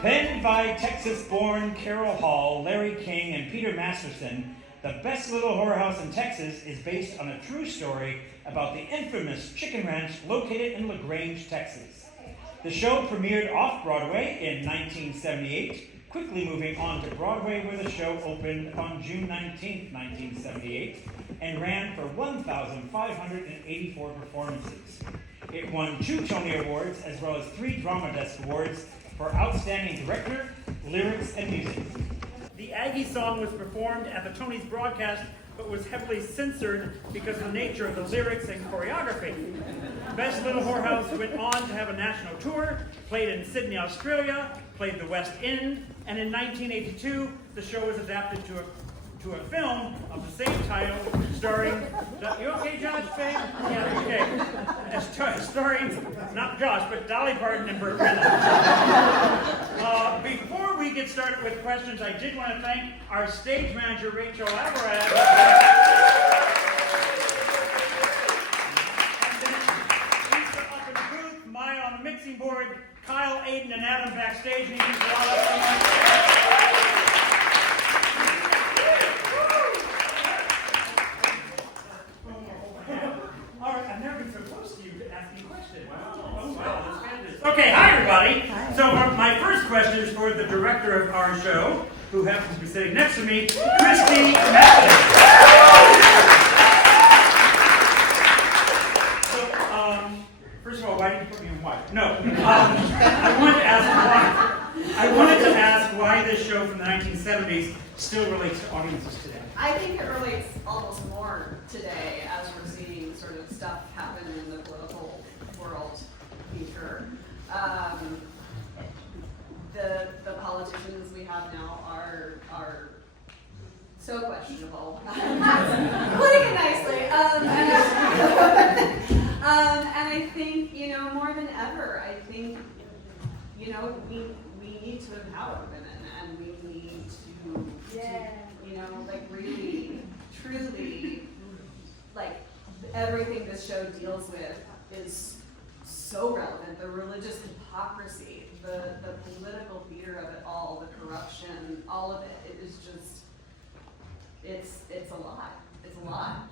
Penned by Texas-born Carol Hall, Larry King, and Peter Masterson, The Best Little Whorehouse in Texas is based on a true story about the infamous chicken ranch located in LaGrange, Texas. The show premiered off-Broadway in 1978, quickly moving on to Broadway, where the show opened on June 19, 1978, and ran for 1,584 performances. It won 2 Tony Awards, as well as 3 Drama Desk Awards for Outstanding Director, Lyrics, and Music. The Aggie song was performed at the Tony's broadcast, but was heavily censored because of the nature of the lyrics and choreography. Best Little Whorehouse went on to have a national tour, played in Sydney, Australia, played the West End, and in 1982, the show was adapted to a film of the same title, starring, you okay, Josh, babe? Yeah, okay. Starring, not Josh, but Dolly Parton and Burt Reynolds. Before we get started with questions, I did want to thank our stage manager, Rachel Alvarez. And then Lisa up in the booth, Maya on the mixing board, Kyle, Aiden, and Adam backstage. And okay, hi everybody. Hi. So my first question is for the director of our show, who happens to be sitting next to me, Christy Madden. So, first of all, why did you put me in white? No, I wanted to ask why this show from the 1970s still relates to audiences today. I think it relates almost more today as we're seeing sort of stuff happen in the political world. The politicians we have now are so questionable. Putting it nicely. And I think, more than ever, I think, we need to empower women, and we need to really, truly, everything this show deals with is so relevant. The religious hypocrisy, the political theater of it all, the corruption, all of it. It is just, it's a lot. It's a lot.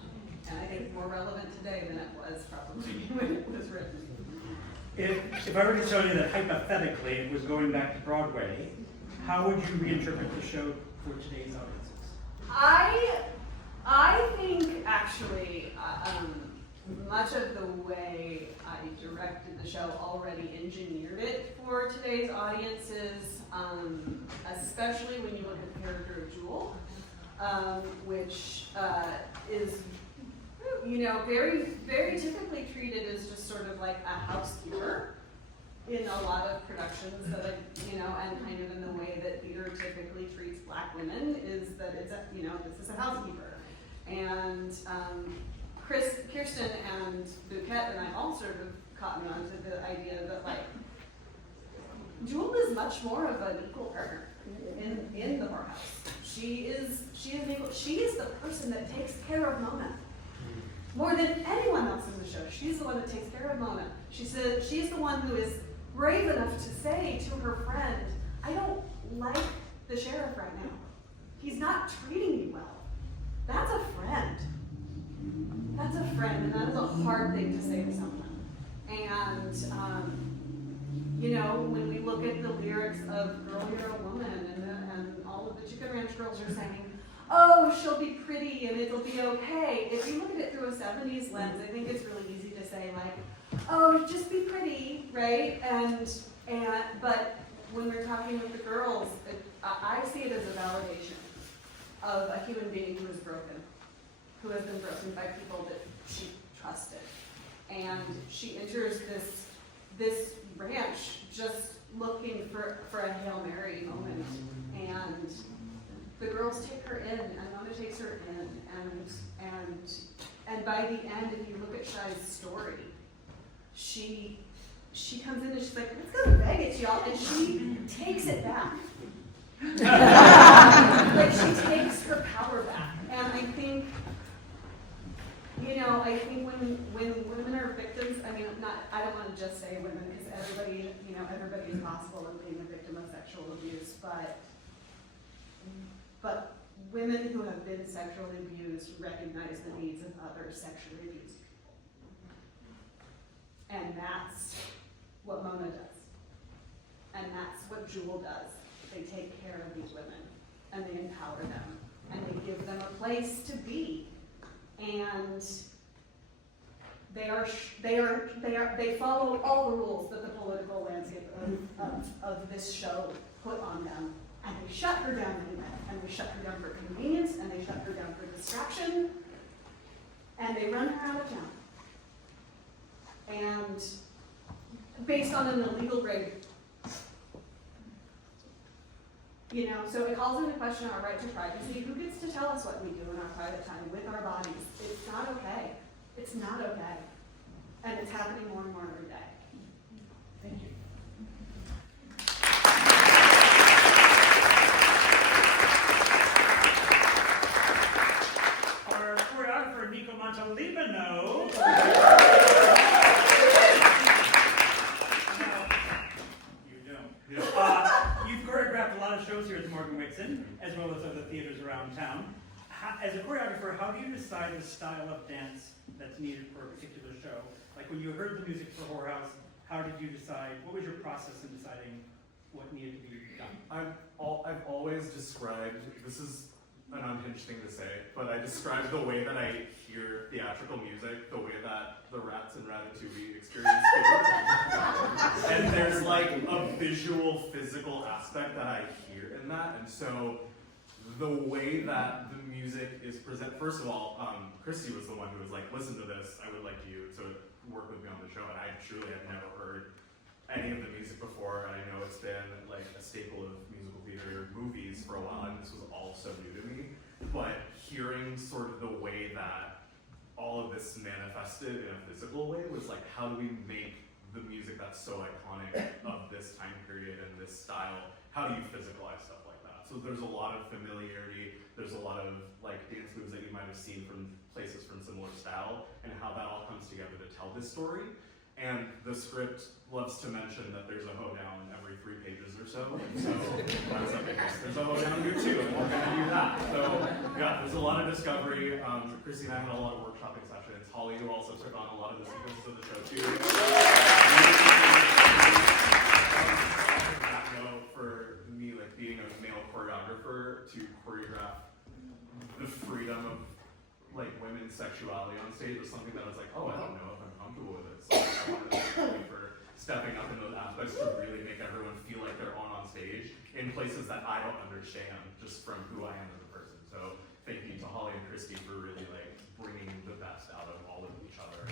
And I think it's more relevant today than it was probably when it was written. If I were to tell you that hypothetically it was going back to Broadway, how would you reinterpret the show for today's audiences? I think actually, much of the way I directed the show already engineered it for today's audiences, especially when you look at the character of Jewel, which is, very, very typically treated as just sort of like a housekeeper in a lot of productions that, and kind of in the way that theater typically treats Black women is that it's, this is a housekeeper. And Kirsten and Bouquet and I all sort of caught me onto the idea that Jewel is much more of an equal partner in the whorehouse. She is the person that takes care of Mona more than anyone else in the show. She's the one that takes care of Mona. She's the one who is brave enough to say to her friend, "I don't like the sheriff right now. He's not treating me well." That's a friend. That's a friend, and that is a hard thing to say to someone. And, when we look at the lyrics of Girl, You're a Woman, and all of the Chicken Ranch girls are saying, "Oh, she'll be pretty and it'll be okay." If you look at it through a 70s lens, I think it's really easy to say "Oh, just be pretty," right? But when we're talking with the girls, I see it as a validation of a human being who is broken. Who has been broken by people that she trusted. And she enters this ranch just looking for a Hail Mary moment. And the girls take her in, and Mona takes her in, and by the end, if you look at Shai's story, she comes in and she's like, "Let's go to Vegas, y'all," and she takes it back. She takes her power back. And I think when women are victims, I don't want to just say women, because everybody is possible of being a victim of sexual but women who have been sexually abused recognize the needs of other sexually abused people. And that's what Mona does. And that's what Jewel does. They take care of these women, and they empower them, and they give them a place to be. And they follow all the rules that the political landscape of this show put on them. And they shut her down anyway. And they shut her down for convenience, and they shut her down for distraction, and they run her out of town. And based on an illegal rape. You know, so it calls into question our right to privacy. Who gets to tell us what we do in our private time with our bodies? It's not okay. It's not okay. And it's happening more and more every day. Thank you. Our choreographer, Nico Montalibano. You've choreographed a lot of shows here at the Morgan-Wixson, as well as other theaters around town. As a choreographer, how do you decide the style of dance that's needed for a particular show? Like when you heard the music for Whorehouse, how did you decide, what was your process in deciding what needed to be done? I've always described, this is an unhinged thing to say, but I describe the way that I hear theatrical music, the way that the rats in Ratatouille experience theater. And there's like a visual, physical aspect that I hear in that, and so the way that the music is presented, first of all, Christy was the one who was like, listen to this, I would like you to work with me on the show, and I truly had never heard any of the music before. I know it's been like a staple of musical theater movies for a while, and this was all so new to me. But hearing sort of the way that all of this manifested in a physical way was like, how do we make the music that's so iconic of this time period and this style, how do you physicalize stuff like that? So there's a lot of familiarity, there's a lot of like dance moves that you might have seen from places from similar style, and how that all comes together to tell this story. And the script loves to mention that there's a hoedown every 3 pages or so, and so that's a big one. There's a hoedown here too, and we're gonna do that. So yeah, there's a lot of discovery. Christy and I had a lot of workshopping sessions. Holly, who also took on a lot of the sequences of the show too. That note for me, like being a male choreographer, to choreograph the freedom of like women's sexuality on stage was something that I was like, oh, I don't know if I'm comfortable with it. So I wanted to thank you for stepping up in those aspects to really make everyone feel like they're on stage in places that I don't understand just from who I am as a person. So thank you to Holly and Christy for really like bringing the best out of all of each other.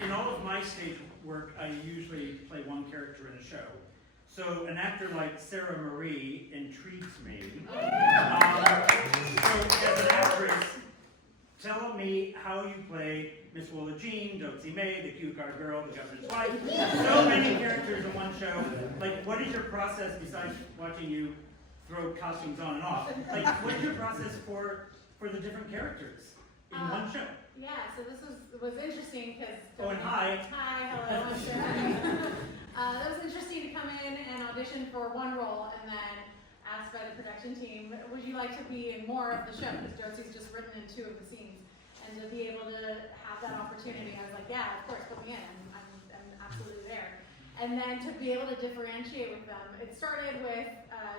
In all of my stage work, I usually play one character in a show. So an actor like Sarah Marie intrigues me. So as an actress, tell me how you play Miss Willa Jean, Dotsy May, the cute car girl, the governor's wife. So many characters in one show. Like, what is your process besides watching you throw costumes on and off? Like, what is your process for the different characters in one show? Yeah, so this was interesting because. Oh, and hi. Hi, hello, I'm sure. That was interesting to come in and audition for one role and then asked by the production team, would you like to be in more of the show? Because Dotsy's just written in 2 of the scenes. And to be able to have that opportunity, I was like, yeah, of course, put me in. I'm absolutely there. And then to be able to differentiate with them, it started with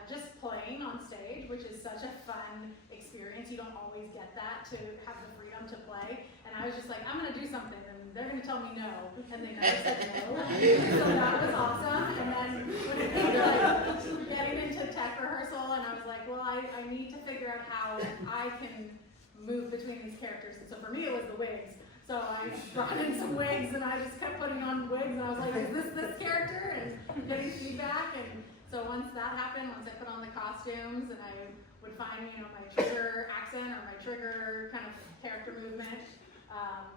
just playing on stage, which is such a fun experience. You don't always get that, to have the freedom to play. And I was just like, I'm going to do something, and they're going to tell me no, and they never said no. So that was awesome. And then when it came to like getting into tech rehearsal, and I was like, well, I need to figure out how I can move between these characters. And so for me, it was the wigs. So I brought in some wigs, and I just kept putting on wigs, and I was like, is this character? And getting feedback. And so once that happened, once I put on the costumes, and I would find, my trigger accent or my trigger kind of character movement,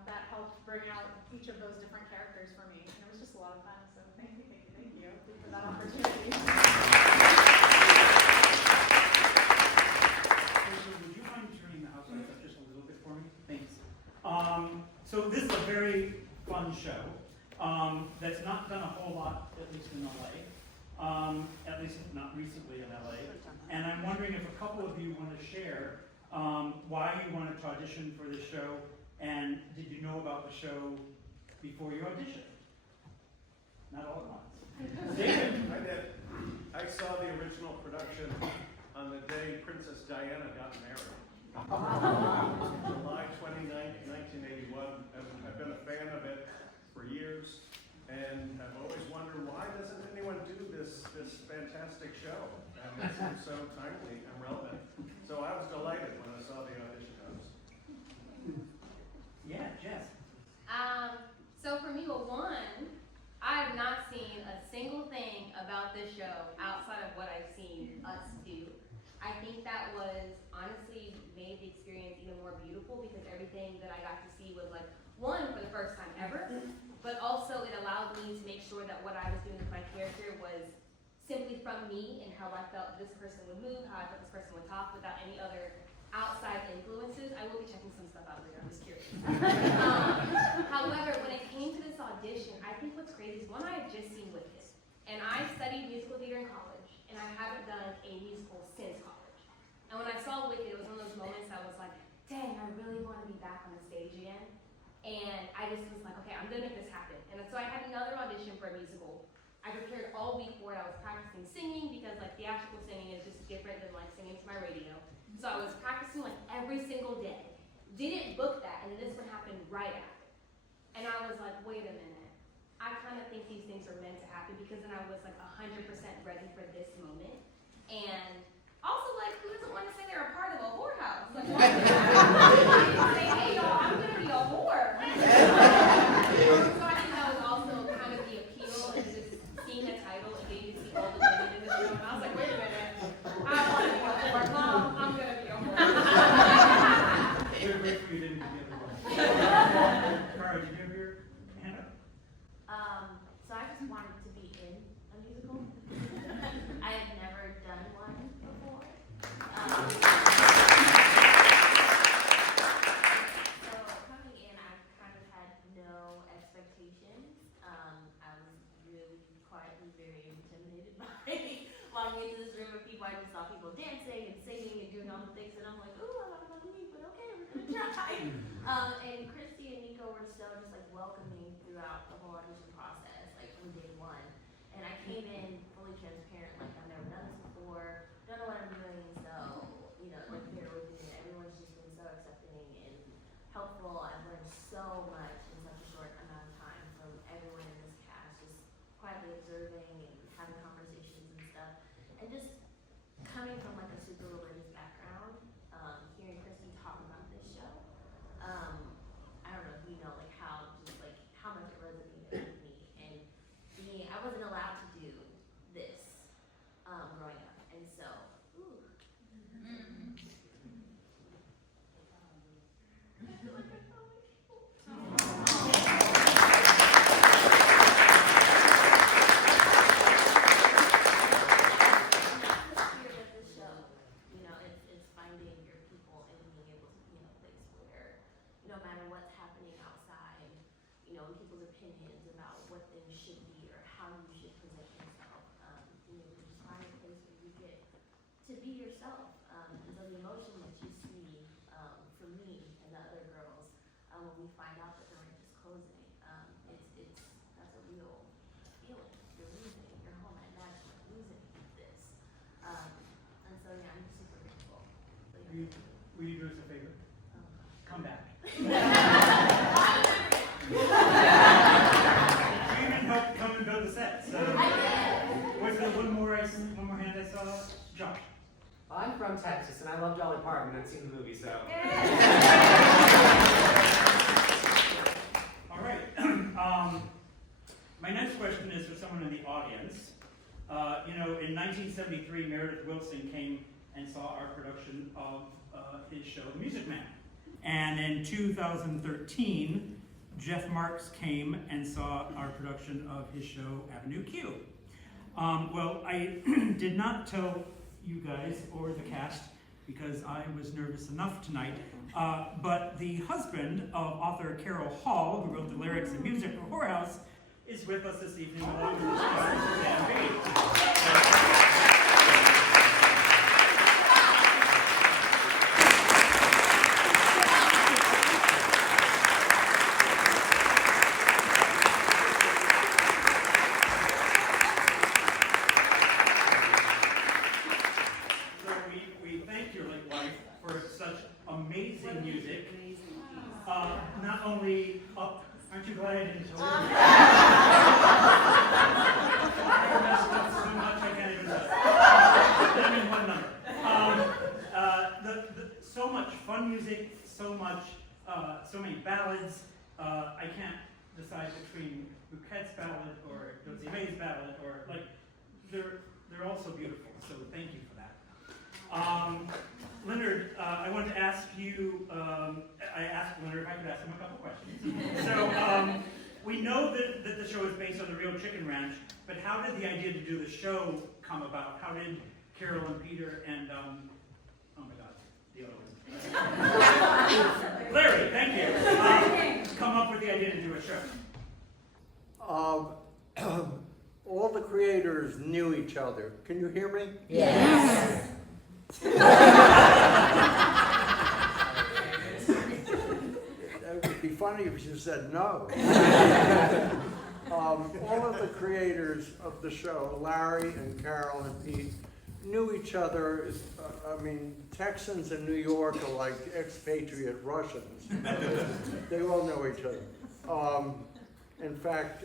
that helped bring out each of those different characters for me. And it was just a lot of fun. So thank you for that opportunity. Would you mind turning the house lights up just a little bit for me? Thanks. So this is a very fun show, that's not done a whole lot, at least in LA, at least not recently in LA. And I'm wondering if a couple of you want to share why you wanted to audition for this show, and did you know about the show before you auditioned? Not all at once. David? I did. I saw the original production on the day Princess Diana got married. July 29th, 1981. I've been a fan of it for years, and I've always wondered, why doesn't anyone do this fantastic show? And it seems so timely and relevant. So I was delighted when I saw the audition notes. Yeah, Jess. So for me, well, one, I have not seen a single thing about this show outside of what I've seen us do. I think that was honestly made the experience even more beautiful because everything that I got to see was like, one, for the first time ever, but also it allowed me to make sure that what I was doing with my character was simply from me and how I felt this person would move, how I felt this person would talk without any other outside influences. I will be checking some stuff out later, I'm just curious. However, when it came to this audition, I think what's crazy is one, I had just seen Wicked, and I studied musical theater in college, and I haven't done a musical since college. And when I saw Wicked, it was one of those moments that was like, dang, I really want to be back on the stage again. And I just was like, okay, I'm gonna make this happen. And so I had another audition for a musical. I prepared all week for it. I was practicing singing because like theatrical singing is just different than like singing to my radio. So I was practicing like every single day. Didn't book that, and this one happened right after. And I was like, wait a minute. I kind of think these things are meant to happen because then I was like 100% ready for this moment. And also, like, who doesn't want to say they're a part of a whorehouse? Like, why would I say, hey, y'all, I'm going to be a whore? So I think that was also kind of the appeal, is just seeing the title and getting to see all the women in the show. And I was like, wait a minute, I want to be a whore. Mom, I'm going to be a whore. We're grateful you didn't do the other one. Cara, did you have your hand up? So I just wanted to be in a musical. I had never done one before. So coming in, I kind of had no expectations. I was really quietly very intimidated by walking into this room of people. I just saw people dancing and singing and doing all the things, and I'm like, ooh, I don't know about me, but okay, we're gonna try. And Christy and Nico were so just like welcoming throughout the whole audition process, like from day one. And I came in fully transparent, like I've never done this before, don't know what I'm doing, so, you know, like bear with me. Everyone's just been so accepting and helpful. I've learned so much in such a short amount of time from everyone in this cast, just quietly observing and having conversations and stuff. And just coming from like a super religious background, hearing Christy talk about this show, I don't know if you know like how much it resonated with me, and being, I wasn't allowed to do this growing up, and so ooh. I feel like I found my people. No matter what's happening outside, you know, people's opinions about what things should be or how you should present yourself, you know, just find a place where you get to be yourself. And so the emotion that you see from me and the other girls when we find out that the ranch is closing, that's a real feeling. You're losing your home at night, you're losing this. And so yeah, I'm super grateful. So, yeah. Will you do us a favor? Come back. You even helped come and build the set. So. I did. Was there one more hand I saw? Josh. I'm from Texas and I love Dolly Parton. I've seen the movie, so. All right. My next question is for someone in the audience. You know, in 1973, Meredith Willson came and saw our production of his show, The Music Man. And in 2013, Jeff Marks came and saw our production of his show, Avenue Q. Well, I did not tell you guys or the cast because I was nervous enough tonight, but the husband of author Carol Hall, who wrote the lyrics and music for Whorehouse, is with us this evening along with his daughter, Dan Pete. So we thank your late wife for such amazing music. Not only up, aren't you glad I didn't tell you? I messed up so much I can't even tell. I'm in one number. So much fun music, so many ballads. I can't decide between Bouquet's ballad or Josie May's ballad, or like they're all so beautiful. So thank you for that. Leonard, I wanted to ask you, I asked Leonard if I could ask him a couple questions. So, we know that the show is based on the real chicken ranch, but how did the idea to do the show come about? How did Carol and Peter and, oh my God, the other one. Larry, thank you, come up with the idea to do a show? All the creators knew each other. Can you hear me? Yes. It would be funny if you said no. All of the creators of the show, Larry and Carol and Pete, knew each other. I mean, Texans in New York are like expatriate Russians. They all know each other. In fact,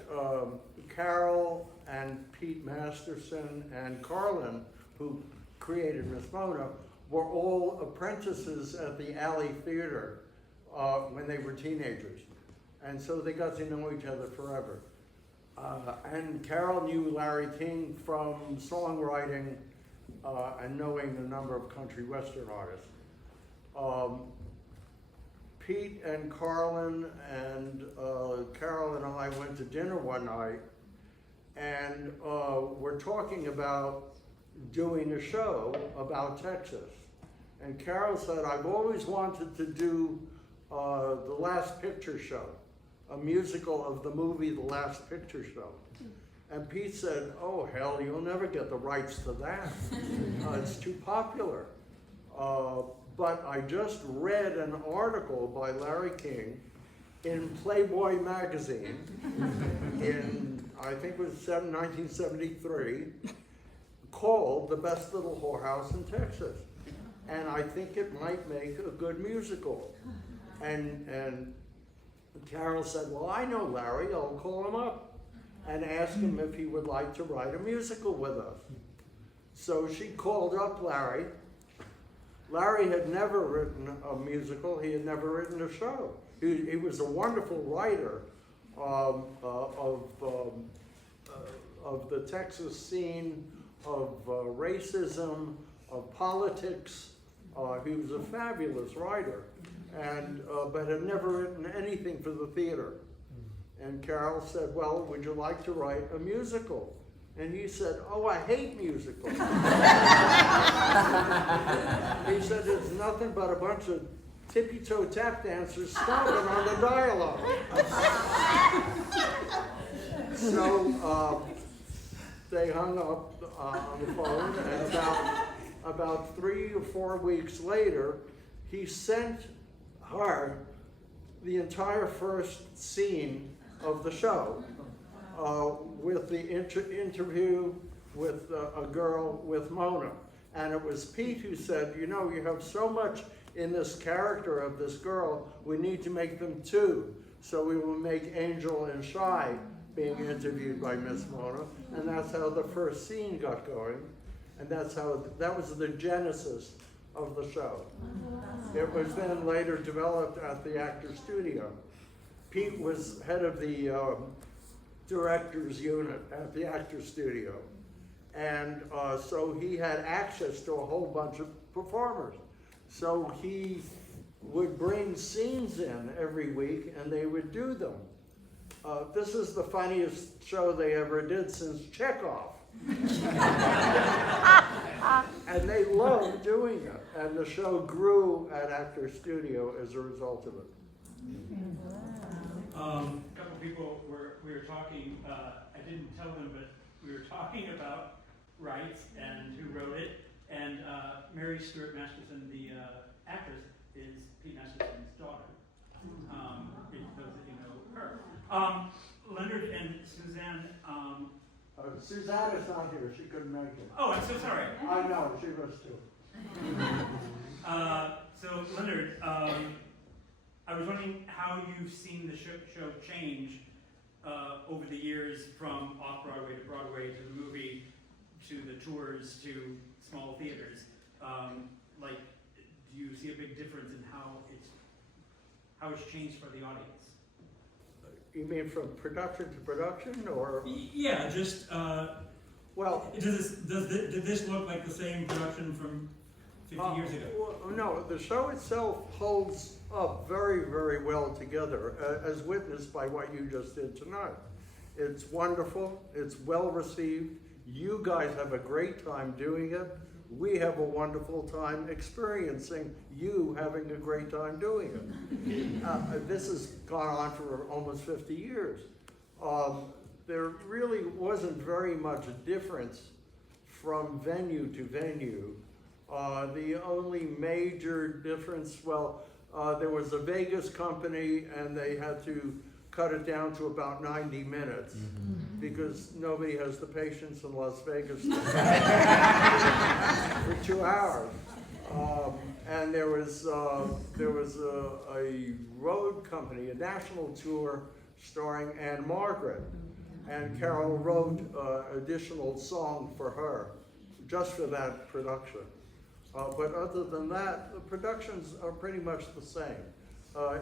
Carol and Pete Masterson and Carlin, who created Miss Mona, were all apprentices at the Alley Theater when they were teenagers. And so they got to know each other forever. And Carol knew Larry King from songwriting and knowing a number of country western artists. Pete and Carlin and Carol and I went to dinner one night, and we're talking about doing a show about Texas. And Carol said, I've always wanted to do The Last Picture Show, a musical of the movie The Last Picture Show. And Pete said, oh hell, you'll never get the rights to that. It's too popular. But I just read an article by Larry King in Playboy magazine in, I think it was 1973, called The Best Little Whorehouse in Texas. And I think it might make a good musical. And Carol said, well, I know Larry, I'll call him up and ask him if he would like to write a musical with us. So she called up Larry. Larry had never written a musical, he had never written a show. He was a wonderful writer of the Texas scene, of racism, of politics. He was a fabulous writer, and but had never written anything for the theater. And Carol said, well, would you like to write a musical? And he said, oh, I hate musicals. He said, it's nothing but a bunch of tippy-toe tap dancers stomping on the dialogue. So they hung up on the phone, and about 3 or 4 weeks later, he sent her the entire first scene of the show with the interview with a girl with Mona. And it was Pete who said, you know, you have so much in this character of this girl, we need to make them two. So we will make Angel and Shy being interviewed by Miss Mona. And that's how the first scene got going. And that was the genesis of the show. It was then later developed at the Actors Studio. Pete was head of the director's unit at the Actors Studio. And so he had access to a whole bunch of performers. So he would bring scenes in every week and they would do them. This is the funniest show they ever did since Chekhov. And they loved doing it. And the show grew at Actors Studio as a result of it. A couple people we we were talking, I didn't tell them, but we were talking about rights and who wrote it. And Mary Stuart Masterson, the actress, is Pete Masterson's daughter. If those of you know her. Leonard and Suzanne. Suzanne is not here, she couldn't make it. Oh, I'm so sorry. I know, she was too. So Leonard, I was wondering how you've seen the show change over the years from off-Broadway to Broadway to the movie to the tours to small theaters. Like, do you see a big difference in how it's changed for the audience? You mean from production to production, or? Yeah, just Well, did this look like the same production from 50 years ago? Well, no, the show itself holds up very, very well together, as witnessed by what you just did tonight. It's wonderful, it's well received, you guys have a great time doing it, we have a wonderful time experiencing you having a great time doing it. This has gone on for almost 50 years. There really wasn't very much difference from venue to venue. The only major difference, well, there was a Vegas company and they had to cut it down to about 90 minutes because nobody has the patience in Las Vegas for 2 hours. And there was a road company, a national tour starring Anne Margaret. And Carol wrote additional song for her, just for that production. But other than that, the productions are pretty much the same.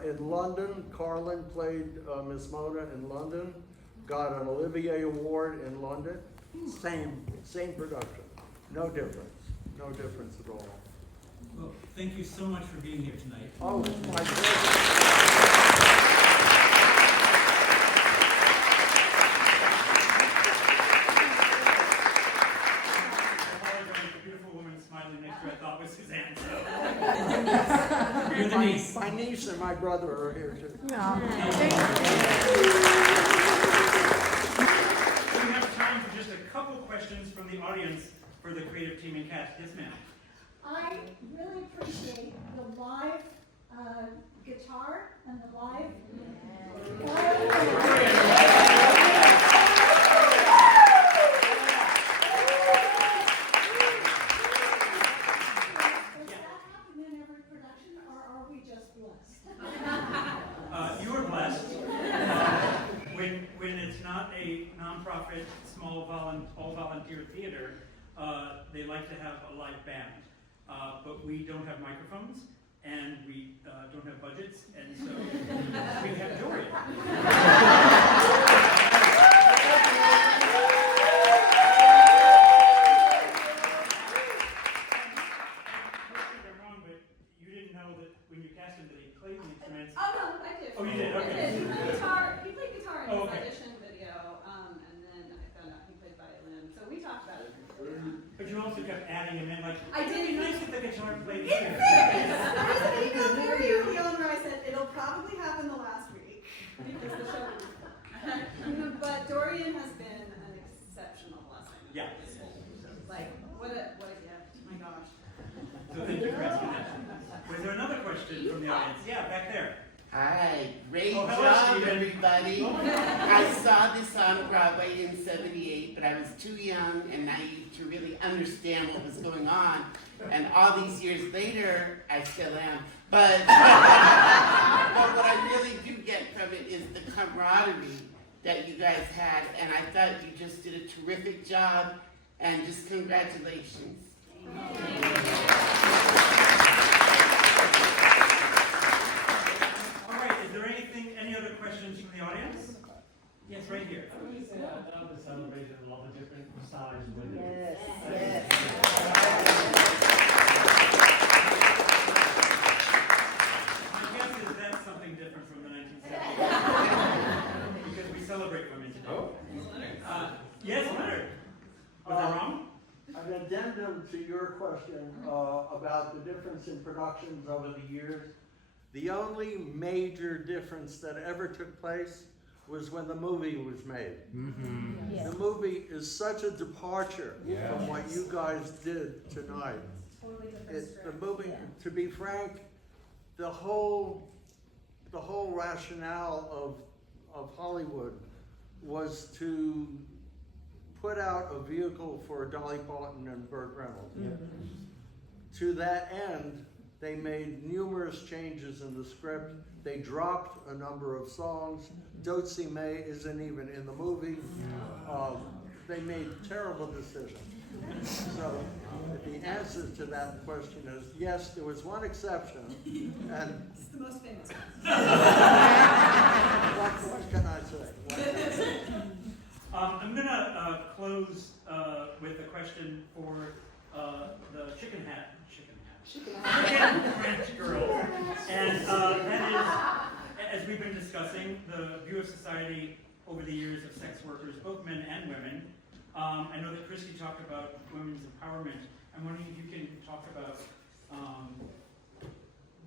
In London, Carlin played Miss Mona in London, got an Olivier Award in London. Same production, no difference at all. Well, thank you so much for being here tonight. Oh, it's my pleasure. You're the niece. My niece and my brother are here too. We have time for just a couple questions from the audience for the creative team and cast. Yes, ma'am. I really appreciate the live guitar and the live. You are blessed. When it's not a nonprofit, small all-volunteer theater, they like to have a live band. But we don't have microphones, and we don't have budgets, and so we have Dorian. Oh, you did? Okay. He played guitar in his audition video, and then I found out he played violin. So we talked about it. But you also kept adding him in, like, I did. it'd be nice if the guitar played It here. I emailed Mary O'Neill where I said it'll probably happen the last week because the show was But Dorian has been an exceptional blessing. Yeah. Like, what a gift. My gosh. So thank you for asking that. Was there another question from the audience? Yeah, back there. Hi, great Oh, hello, job, Stephen. everybody. I saw this on Broadway in '78, but I was too young and naive to really understand what was going on. And all these years later, I still am. But, but what I really do get from it is the camaraderie that you guys had. And I thought you just did a terrific job. And just congratulations. Any other questions from the audience? Yes, right here. We celebrated a lot of different size women. Yes. My guess is that's something different from the 1970s. Because we celebrate women today. Oh. Yes, Leonard. Was I wrong? An addendum to your question about the difference in productions over the years. The only major difference that ever took place was when the movie was made. Yes. The movie is such a departure from what you guys did tonight. Totally different The movie, to be frank, the whole rationale of Hollywood was to put out a vehicle for Dolly Parton and Burt Reynolds. To that end, they made numerous changes in the script. They dropped a number of songs. Dotsy May isn't even in the movie. They made terrible decisions. So the answer to that question is yes, there was one exception, and It's the most famous. what can I say? I'm gonna close with a question for the chicken ranch girl, and that is, as we've been discussing, the view of society over the years of sex workers, both men and women. I know that Christy talked about women's empowerment. I'm wondering if you can talk about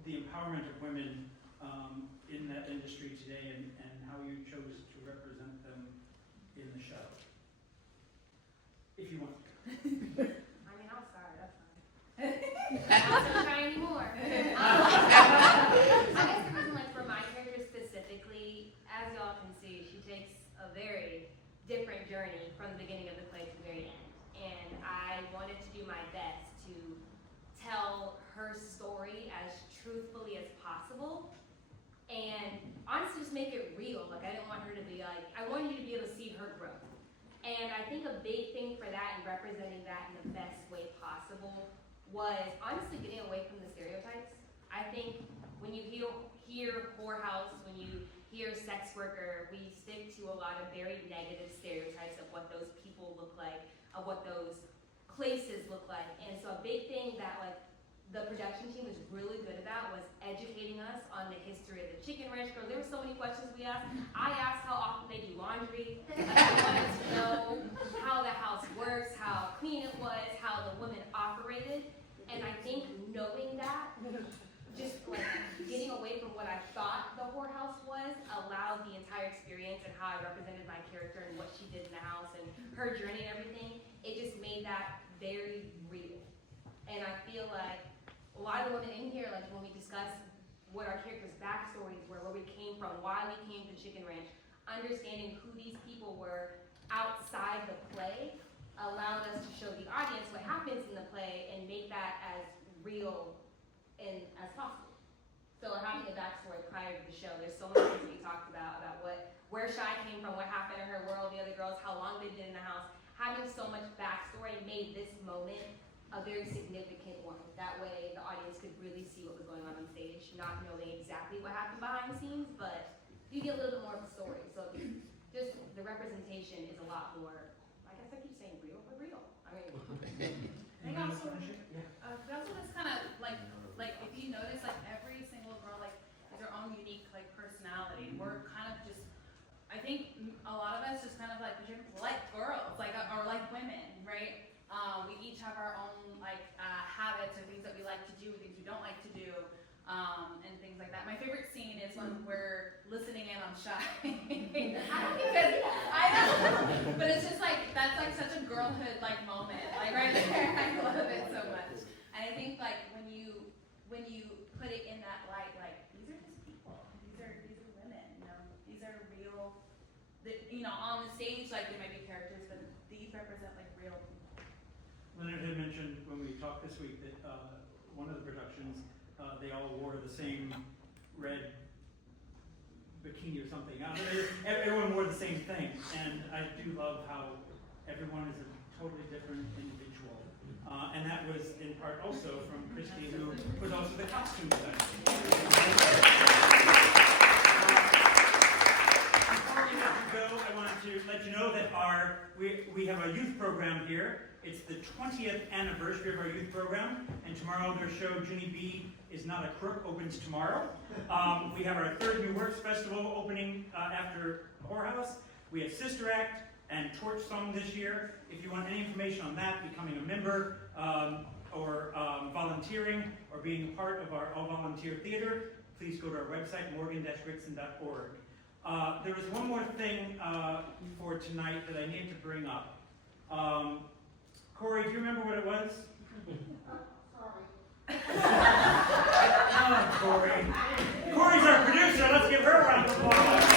the empowerment of women in that industry today, and how you chose to represent them in the show. If you want. I mean, I'll start, that's fine. I'm not gonna try anymore. I guess the reason, like, for my character specifically, as y'all can see, she takes a very different journey from the beginning of the play to the very end. And I wanted to do my best to tell her story as truthfully as possible. And honestly, just make it real. Like, I didn't want her to be like, I wanted you to be able to see her growth. And I think a big thing for that and representing that in the best way possible was honestly getting away from the stereotypes. I think when you hear whorehouse, when you hear sex worker, we stick to a lot of very negative stereotypes of what those people look like, of what those places look like. And so a big thing that, like, the production team was really good about was educating us on the history of the chicken ranch girl. There were so many questions we asked. I asked how often they do laundry. I wanted to know how the house works, how clean it was, how the women operated. And I think knowing that, just like getting away from what I thought the whorehouse was, allowed the entire experience and how I represented my character and what she did in the house and her journey and everything. It just made that very real. And I feel like a lot of the women in here, like when we discuss what our characters' backstories were, where we came from, why we came to Chicken Ranch, understanding who these people were outside the play allowed us to show the audience what happens in the play and make that as real and as possible. So having a backstory prior to the show, there's so many things we talked about where Shy came from, what happened in her world, the other girls, how long they've been in the house. Having so much backstory made this moment a very significant one. That way the audience could really see what was going on stage, not knowing exactly what happened behind the scenes, but you get a little bit more of the story. So just the representation is a lot more, I guess I keep saying real, but real. I mean, I think also, that's what it's kind of like if you notice, like every single girl like has their own unique like personality. We're kind of just, I think a lot of us just kind of like girls, like or like women, right? We each have our own like habits or things that we like to do, things we don't like to do, and things like that. My favorite scene is when we're listening in on Shy. Because I know, but it's just like that's like such a girlhood like moment, like right there. I love it so much, and I think like when you put it in that light, like these are just people, these are women, you know, these are real. You know, on the stage like they might be characters, but these represent like real people. Leonard had mentioned when we talked this week that one of the productions, they all wore the same red bikini or something. Everyone wore the same thing, and I do love how everyone is a totally different individual. And that was in part also from Christy, who was also the costume designer. Before we have to go, I wanted to let you know that we have a youth program here. It's the 20th anniversary of our youth program, and tomorrow their show, Junie B is Not a Crook, opens tomorrow. We have our third New Works Festival opening after Whorehouse. We have Sister Act and Torch Song this year. If you want any information on that, becoming a member, or volunteering, or being part of our all-volunteer theater, please go to our website, morgan-wixson.org. There was one more thing for tonight that I need to bring up. Corey, do you remember what it was? Sorry. Oh, Corey. Corey's our producer. Let's give her a round of applause.